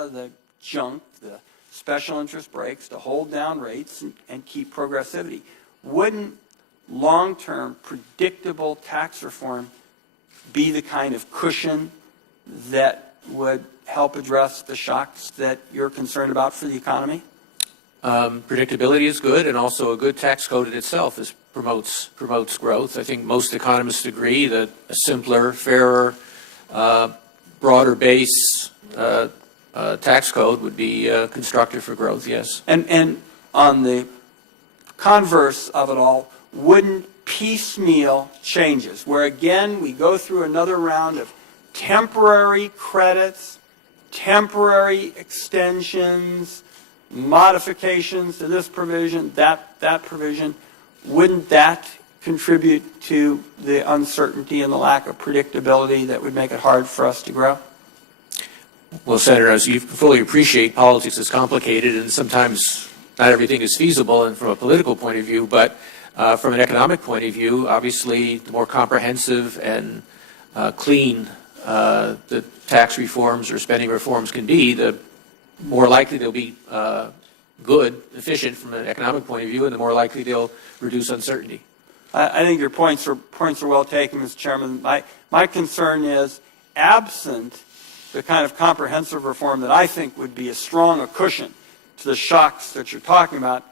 of the junk, the special interest breaks, to hold down rates and keep progressivity. Wouldn't long-term predictable tax reform be the kind of cushion that would help address the shocks that you're concerned about for the economy? Predictability is good, and also a good tax code in itself promotes growth. I think most economists agree that a simpler, fairer, broader base tax code would be constructive for growth, yes. And on the converse of it all, wouldn't piecemeal changes, where again we go through another round of temporary credits, temporary extensions, modifications to this provision, that provision, wouldn't that contribute to the uncertainty and the lack of predictability that would make it hard for us to grow? Well, Senator, as you fully appreciate, politics is complicated, and sometimes not everything is feasible, and from a political point of view, but from an economic point of view, obviously, the more comprehensive and clean the tax reforms or spending reforms can be, the more likely they'll be good, efficient from an economic point of view, and the more likely they'll reduce uncertainty. I think your points are well taken, Mr. Chairman. My concern is, absent the kind of comprehensive reform that I think would be as strong a cushion to the shocks that you're talking about,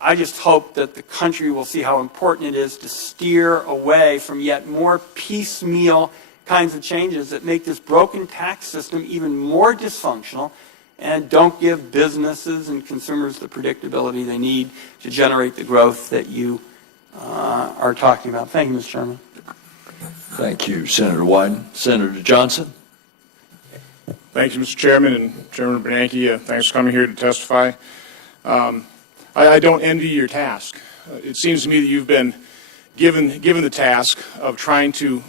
I just hope that the country will see how important it is to steer away from yet more piecemeal kinds of changes that make this broken tax system even more dysfunctional and don't give businesses and consumers the predictability they need to generate the growth that you are talking about. Thank you, Mr. Chairman. Thank you, Senator Wyden. Senator Johnson. Thank you, Mr. Chairman, and Chairman Bernanke. Thanks for coming here to testify. I don't envy your task. It seems to me that you've been given the task of trying to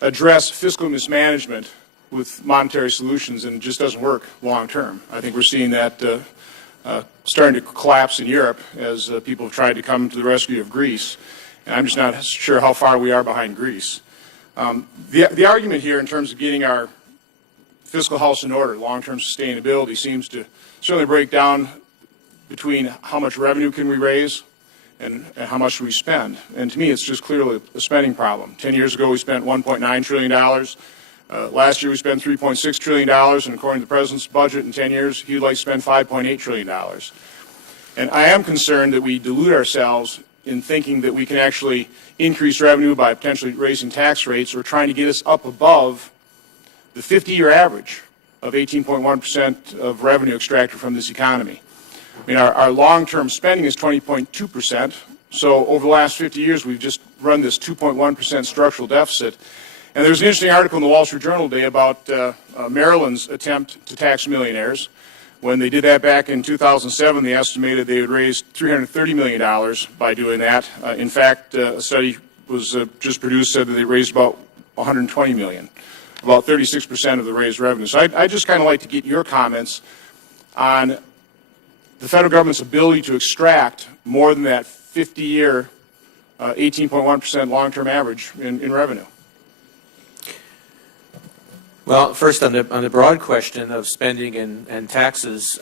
address fiscal mismanagement with monetary solutions, and it just doesn't work long term. I think we're seeing that starting to collapse in Europe as people have tried to come to the rescue of Greece, and I'm just not sure how far we are behind Greece. The argument here in terms of getting our fiscal house in order, long-term sustainability, seems to certainly break down between how much revenue can we raise and how much do we spend. And to me, it's just clearly a spending problem. 10 years ago, we spent $1.9 trillion. Last year, we spent $3.6 trillion, and according to the President's budget in 10 years, he'd like to spend $5.8 trillion. And I am concerned that we delude ourselves in thinking that we can actually increase revenue by potentially raising tax rates or trying to get us up above the 50-year average of 18.1% of revenue extracted from this economy. I mean, our long-term spending is 20.2%, so over the last 50 years, we've just run this 2.1% structural deficit. And there's an interesting article in the Wall Street Journal today about Maryland's attempt to tax millionaires. When they did that back in 2007, they estimated they would raise $330 million by doing that. In fact, a study was just produced, said that they raised about $120 million, about 36% of the raised revenue. So I'd just kind of like to get your comments on the federal government's ability to extract more than that 50-year 18.1% long-term average in revenue. Well, first on the broad question of spending and taxes,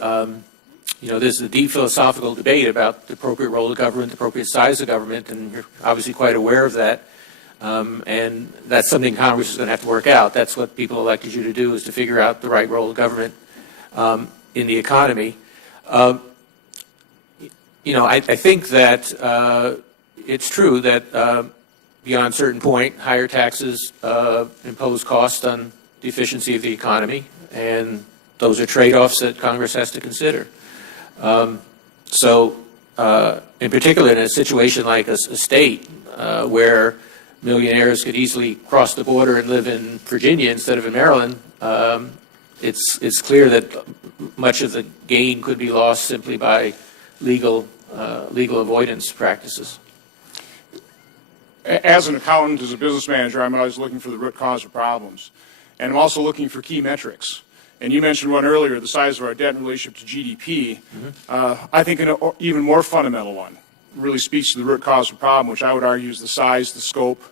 there's a deep philosophical debate about the appropriate role of government, the appropriate size of government, and you're obviously quite aware of that. And that's something Congress is going to have to work out. That's what people elected you to do, is to figure out the right role of government in the economy. I think that it's true that beyond a certain point, higher taxes impose cost on the efficiency of the economy, and those are trade-offs that Congress has to consider. In particular, in a situation like a state where millionaires could easily cross the border and live in Virginia instead of in Maryland, it's clear that much of the gain could be lost simply by legal avoidance practices. As an accountant, as a business manager, I'm always looking for the root cause of problems. And I'm also looking for key metrics. And you mentioned one earlier, the size of our debt in relationship to GDP. I think an even more fundamental one really speaks to the root cause of the problem, which I would argue is the size, the scope,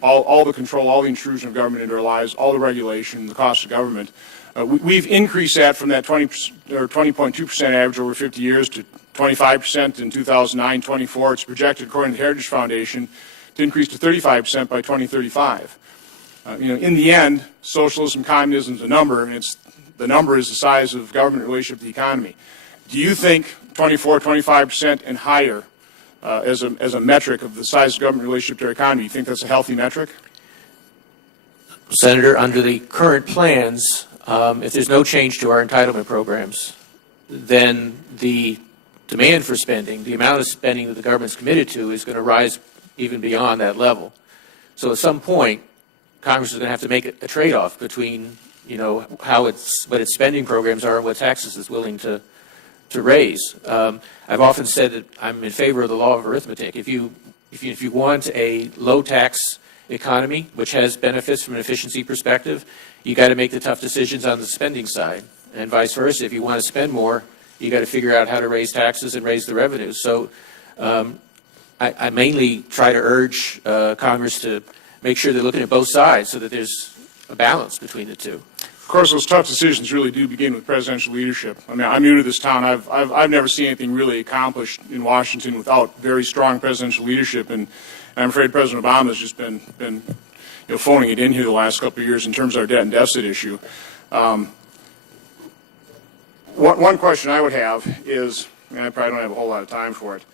all the control, all the intrusion of government into our lives, all the regulation, the cost of government. We've increased that from that 20.2% average over 50 years to 25% in 2009, 24. It's projected, according to the Heritage Foundation, to increase to 35% by 2035. In the end, socialism, communism is a number, and the number is the size of government relationship to the economy. Do you think 24, 25% and higher as a metric of the size of government relationship to our economy, you think that's a healthy metric? Senator, under the current plans, if there's no change to our entitlement programs, then the demand for spending, the amount of spending that the government's committed to, is going to rise even beyond that level. So at some point, Congress is going to have to make a trade-off between, what its spending programs are and what taxes it's willing to raise. I've often said that I'm in favor of the law of arithmetic. If you want a low-tax economy, which has benefits from an efficiency perspective, you got to make the tough decisions on the spending side, and vice versa. If you want to spend more, you got to figure out how to raise taxes and raise the revenues. So I mainly try to urge Congress to make sure they're looking at both sides so that there's a balance between the two. Of course, those tough decisions really do begin with presidential leadership. I mean, I'm new to this town. I've never seen anything really accomplished in Washington without very strong presidential leadership, and I'm afraid President Obama has just been phoning it in here the last couple of years in terms of our debt and deficit issue. One question I would have is, and I probably don't have a whole lot of time for it,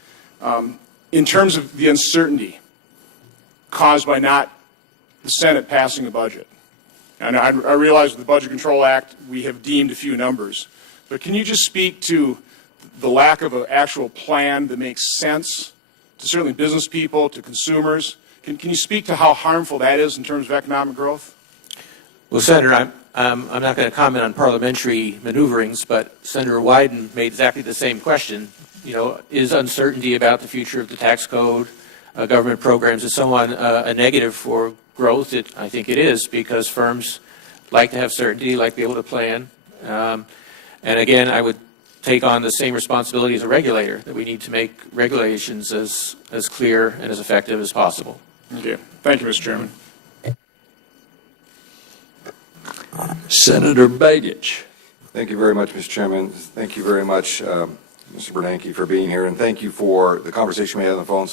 in terms of the uncertainty caused by not the Senate passing the budget. And I realize with the Budget Control Act, we have deemed a few numbers. But can you just speak to the lack of an actual plan that makes sense to certainly business people, to consumers? Can you speak to how harmful that is in terms of economic growth? Well, Senator, I'm not going to comment on parliamentary maneuverings, but Senator Wyden made exactly the same question. Is uncertainty about the future of the tax code, government programs, and so on a negative for growth? I think it is, because firms like to have certainty, like to be able to plan. And again, I would take on the same responsibility as a regulator, that we need to make regulations as clear and as effective as possible. Okay. Thank you, Mr. Chairman. Senator Begich. Thank you very much, Mr. Chairman. Thank you very much, Mr. Bernanke, for being here, and thank you for the conversation we had on the phone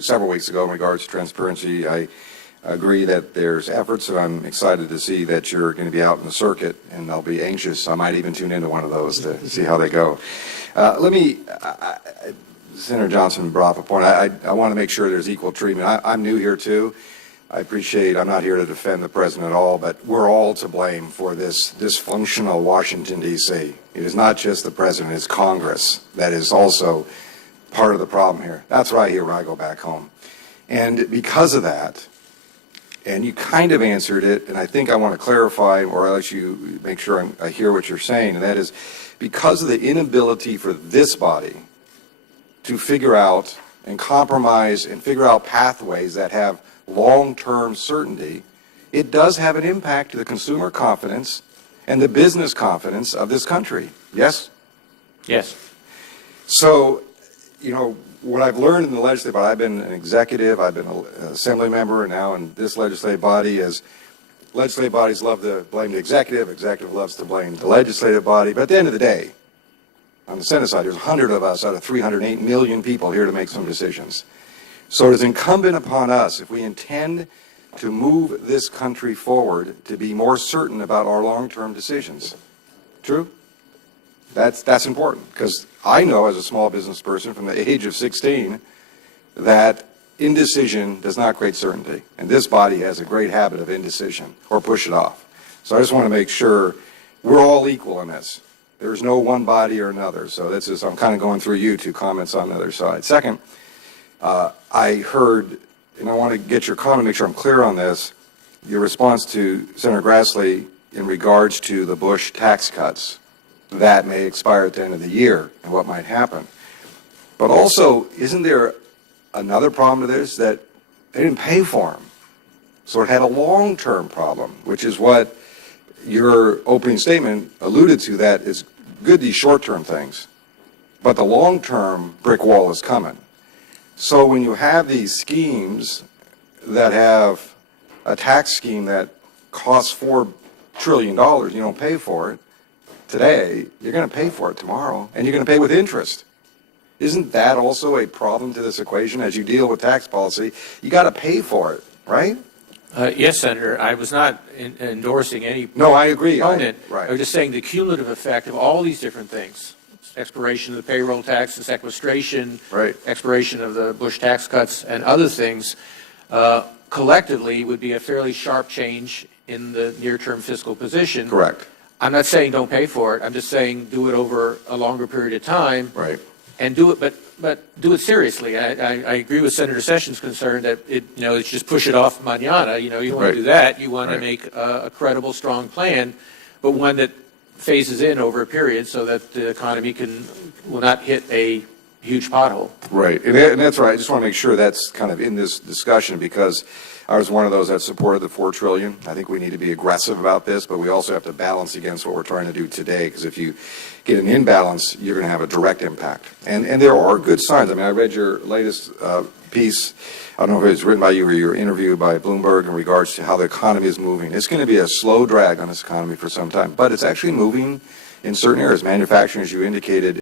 several weeks ago in regards to transparency. I agree that there's efforts, and I'm excited to see that you're going to be out in the circuit, and I'll be anxious. I might even tune into one of those to see how they go. Senator Johnson brought up a point. I want to make sure there's equal treatment. I'm new here too. I'm not here to defend the president at all, but we're all to blame for this dysfunctional Washington, D.C. It is not just the president, it's Congress that is also part of the problem here. That's what I hear when I go back home. And because of that, and you kind of answered it, and I think I want to clarify, or I'll let you make sure I hear what you're saying, and that is because of the inability for this body to figure out and compromise and figure out pathways that have long-term certainty, it does have an impact to the consumer confidence and the business confidence of this country. Yes? Yes. So, what I've learned in the legislative body, I've been an executive, I've been an assembly member, and now in this legislative body, is legislative bodies love to blame the executive loves to blame the legislative body, but at the end of the day, on the Senate side, there's 100 of us out of 308 million people here to make some decisions. So it is incumbent upon us, if we intend to move this country forward, to be more certain about our long-term decisions. True? That's important, because I know as a small business person from the age of 16 that indecision does not create certainty. And this body has a great habit of indecision, or push it off. So I just want to make sure we're all equal in this. There's no one body or another. So I'm kind of going through you to comments on the other side. Second, I heard, and I want to get your comment, make sure I'm clear on this, your response to Senator Grassley in regards to the Bush tax cuts that may expire at the end of the year and what might happen. But also, isn't there another problem to this, that they didn't pay for them? So it had a long-term problem, which is what your opening statement alluded to, that is good, these short-term things, but the long-term brick wall is coming. So when you have these schemes that have a tax scheme that costs $4 trillion, you don't pay for it today, you're going to pay for it tomorrow, and you're going to pay with interest. Isn't that also a problem to this equation? As you deal with tax policy, you got to pay for it, right? Yes, Senator, I was not endorsing any No, I agree. component. Right. I was just saying the cumulative effect of all these different things, expiration of the payroll tax, the sequestration, Right. expiration of the Bush tax cuts, and other things, collectively would be a fairly sharp change in the near-term fiscal position. Correct. I'm not saying don't pay for it. I'm just saying do it over a longer period of time. Right. And do it, but do it seriously. I agree with Senator Sessions' concern that it's just push it off mañana. You don't want Right. to do that. You want to Right. make a credible, strong plan, but one that phases in over a period so that the economy will not hit a huge pothole. Right, and that's right. I just want to make sure that's kind of in this discussion, because I was one of those that supported the $4 trillion. I think we need to be aggressive about this, but we also have to balance against what we're trying to do today, because if you get an imbalance, you're going to have a direct impact. And there are good signs. I mean, I read your latest piece. I don't know if it was written by you or your interview by Bloomberg in regards to how the economy is moving. It's going to be a slow drag on this economy for some time, but it's actually moving in certain areas. Manufacturing, as you indicated,